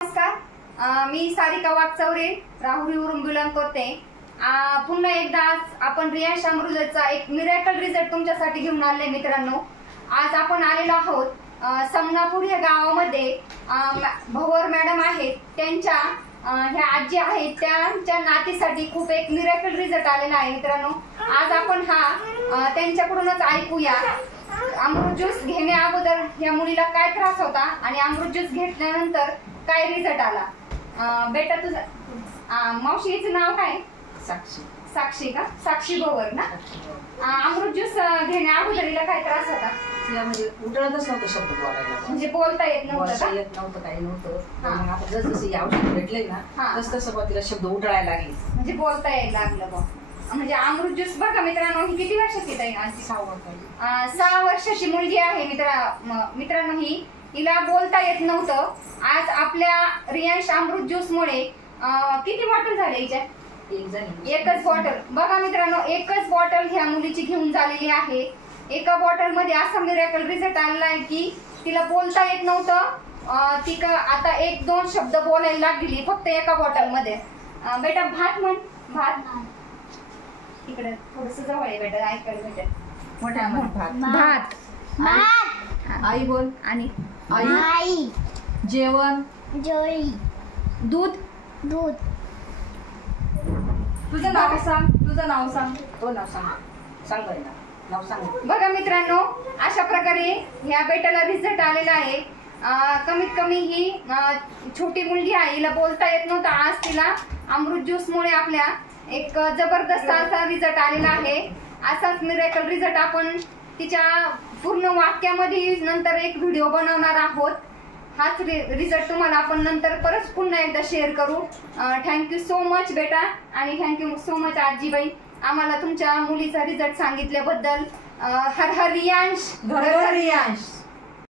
नमस्कार, मी सारिका वागचौरे राहुरीवरून बिलॉंग करते। पुन्हा एकदा आपण रियांश अमृतचा एक मिरेकल रिझल्ट तुमच्यासाठी घेऊन आले मित्रांनो। आज आपण आलेलो आहोत समनापूर या गावामध्ये। भवर मॅडम आहेत, त्यांच्या ह्या आजी आहेत, त्यांच्या नातीसाठी खूप एक मिरेकल रिझल्ट आलेला आहे मित्रांनो। आज आपण हा त्यांच्याकडूनच ऐकूया। अमृत ज्यूस घेण्या अगोदर या मुलीला काय त्रास होता आणि अमृत ज्यूस घेतल्यानंतर काय रिझल्ट आला। बेटा तुझं मावशीचं नाव काय? साक्षी। साक्षी का? साक्षी भवर ना। अमृत ज्यूस घेण्या अगोदर हिला काय त्रास होता? तिला म्हणजे उठळतच नव्हतं शब्द बोलायला, म्हणजे बोलता येत नव्हतं का? येत नव्हतं, काही नव्हतं। मग आता जसं औषध भेटले ना तस तसं तिला शब्द उठळायला लागले, म्हणजे बोलता यायला लागलं बघ। म्हणजे अमृत ज्यूस बघा मित्रांनो, ही किती वर्षाची आहे? आजी 6 वर्षाची मुलगी आहे मित्रांनो। हिला बोलता येत नव्हतं। आज आपल्या रियांश अमृत ज्यूस मुळे किती बॉटल झाले हिच्या? एकच बॉटल बघा मित्रांनो, एकच बॉटल ह्या मुलीची घेऊन झालेली आहे। एका बॉटल मध्ये असा मिरेकल रिझल्ट आलेला आहे की तिला बोलता येत नव्हतं, ती आता 1-2 शब्द बोलायला लागली फक्त एका बॉटल मध्ये। बेटा भात म्हण, भात इकडे थोडस जवळ आहे बेटा, ऐकायला भेटेल। मोठ्या भात भात भात, आई बोल, आणि आई, जेवण, जोई, दूध। दूध, तुझं नाव सांग, तुझं नाव सांग। तो नाव सांग, सांग बरं नाव सांग। बघा मित्रांनो, अशा प्रकारे ह्या बेटाला रिझल्ट आलेला आहे। कमीत कमी ही छोटी मुलगी आहे, हिला बोलता येत नव्हतं। आज तिला अमृत ज्यूस मुळे आपल्या एक जबरदस्त असा रिझल्ट आलेला आहे। असाच मिरेकल रिझल्ट आपण तिच्या पूर्ण वाक्यामध्ये नंतर एक व्हिडिओ बनवणार आहोत। हाच रिझल्ट तुम्हाला आपण नंतर परत पुन्हा एकदा शेअर करू। थँक्यू सो मच बेटा, आणि थँक्यू सो मच आजीबाई आम्हाला तुमच्या मुलीचा रिझल्ट सांगितल्याबद्दल। हर हर रियांश, घर घर रियांश।